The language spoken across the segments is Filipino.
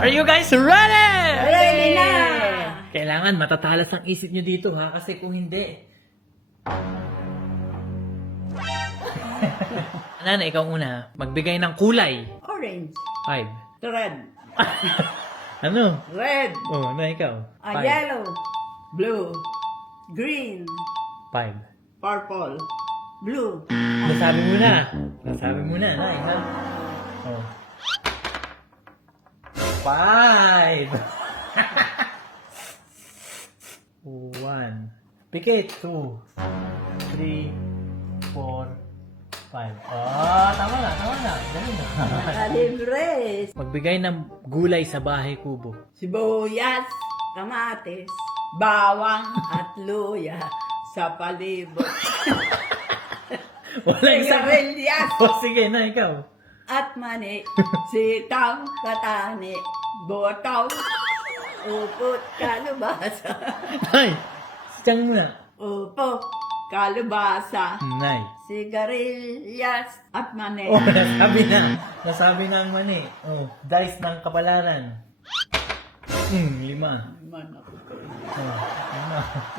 Are you guys ready? Ready na! Kailangan matatalas ang isip nyo dito ha, kasi kung hindi... Nana, ikaw una. Magbigay ng kulay. Orange. 5. Red. Ano? Red. Oh, na ikaw. 5. Yellow. Blue. Green. 5. Purple. Blue. Nasabi mo na. Nasabi mo na, Nay, ha? Oh. 5. 1. Pikit. 2. 3. 4. 5. Oh, tama na, tama na. Ganun na. Kalibres. Magbigay ng gulay sa bahay kubo. Sibuyas. Kamatis. Bawang at luya sa palibot. Walang isa. Sigarilyas Oh, sige na, ikaw. at mani. Sitaw, katani. Botaw. Upot, kalubasa. Nay, siyang muna. Upo, kalubasa. Nay. Sigarilyas at mani. Oh, nasabi na. Nasabi na ang mani. Oh, dice ng kapalaran. 5. Man ako ko. Oh,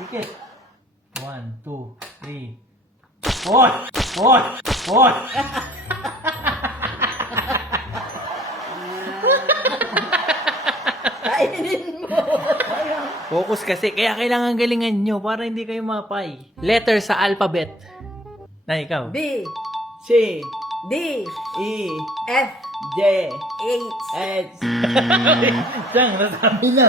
5. Tikit. 1, 2, 3, 4. 4. Kainin mo. Focus kasi. Kaya kailangan galingan nyo para hindi kayo mapay. Letter sa alphabet. Na ikaw. B, C, D, E, F, J, H, H, Siyang, nasabi na.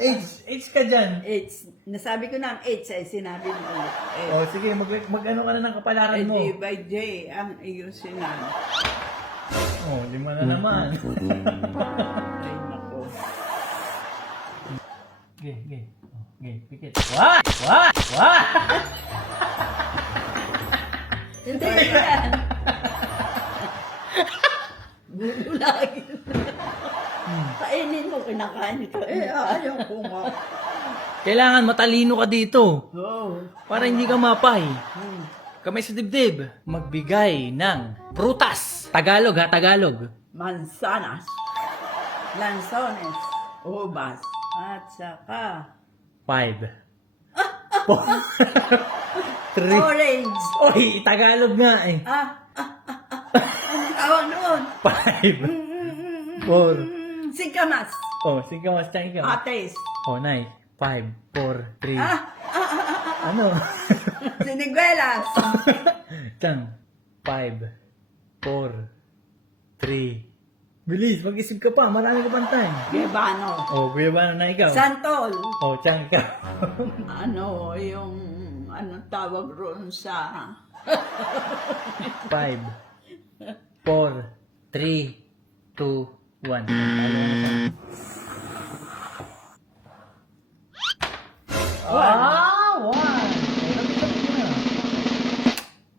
H ka dyan. H. Nasabi ko na ang H ay sinabi mo ulit. Oh, sige, mag-ano ka na ng kapalaran H. mo. D by J ang iyong sinabi. Oh, 5 na naman. Ay, nako. Okay. Oh, okay, pikit. What? Hindi yan. Gulo lagi. Kainin mo, kinakain ko. Ayaw ko nga. Kailangan matalino ka dito. Oh. Para hindi ka mapay. Kamay sa dibdib. Magbigay ng prutas. Tagalog ha, Tagalog. Mansanas. Lanzones. Ubas. At saka 5. 3. orange. Oy, Tagalog nga eh. Anong tawag noon? 5. 4. Sikamas. Oh, sige mas tiyang ikaw. Ates. Oh, nice. 5, 4, 3. Ano? Siniguelas. Tiyang. 5, 4, 3. Bilis, mag-isip ka pa. Marami ka pang time. Gebano. Oh, kuya ba na ikaw? Santol. Oh, tiyang ikaw. Ano yung anong tawag roon sa 5, 4, 3, 2, 1.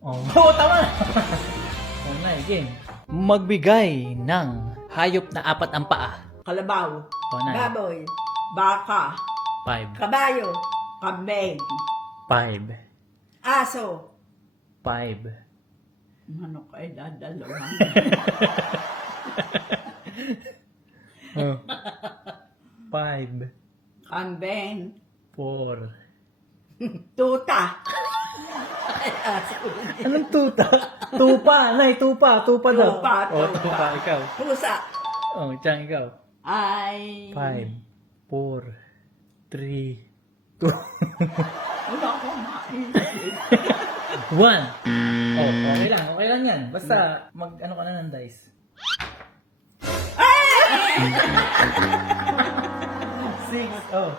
Oh, tama na. Oh, nice. Game. Magbigay ng hayop na 4 ang paa. kalabaw, Oh, nice. baboy, baka, 5, kabayo, kambing, 5, aso. 5. Manok ay dadalawan. Oh. 5, Kambing, 4. tuta. Ay, aso. Anong tuta? Tupa, nay, tupa daw. Tupa, Oh, tupa. tupa, ikaw. Pusa. Oh, tiyang ikaw. Ay. 5, 4, 3, 2, Wala akong maisip. 1. Oh, okay lang yan. Basta, ano ka na ng dice. 6, oh.